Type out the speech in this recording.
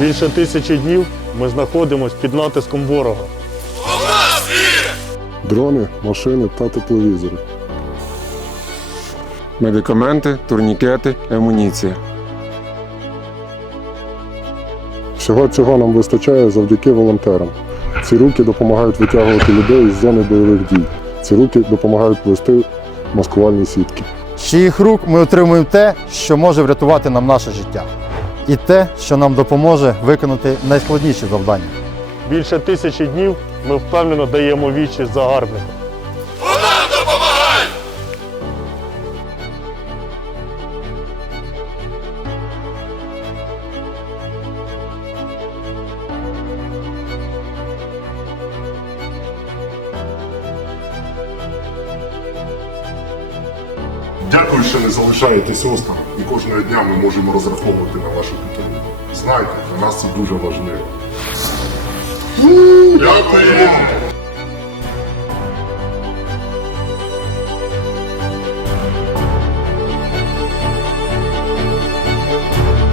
Більше тисячі днів ми знаходимося під натиском ворога. Дрони, машини та тепловізори. медикаменти, турнікети, амуніція. Всього цього нам вистачає завдяки волонтерам. Ці руки допомагають витягувати людей із зони бойових дій. Ці руки допомагають плести маскувальні сітки. З чиїх рук ми отримуємо те, що може врятувати нам наше життя, і те, що нам допоможе виконати найскладніші завдання. Більше тисячі днів ми впевнено даємо вічі загарбникам. Дякую, що не залишаєтесь осторонь, і кожного дня ми можемо розраховувати на вашу підтримку. Знайте, для нас це дуже важливо. Дякую!